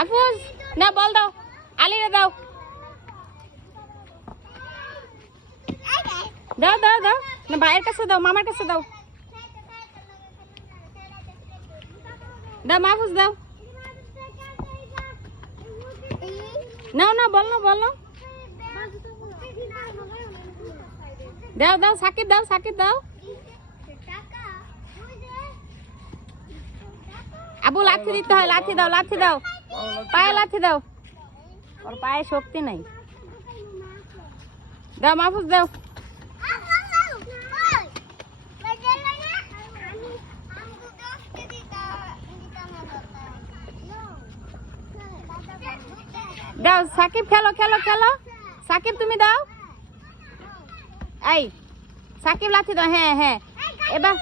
মাহফুজ না বল দাও, আলিরে দাও, দাও দাও দাও না, ভাইয়ের কাছে দাও, মামার কাছে দাও, দাও মাহফুজ দাও, নাও না বল না বল না, দাও দাও সাকিব দাও, সাকিব দাও, আবু লাঠি দিতে হয়, লাঠি দাও, লাঠি দাও, পায়ে লাঠি দাও, ওর পায়ে শক্তি নাই, দাও মাহফুজ দাও, দাও সাকিব খেলো খেলো খেলো, সাকিব তুমি দাও, এই সাকিব লাঠি দাও, হ্যাঁ হ্যাঁ এবার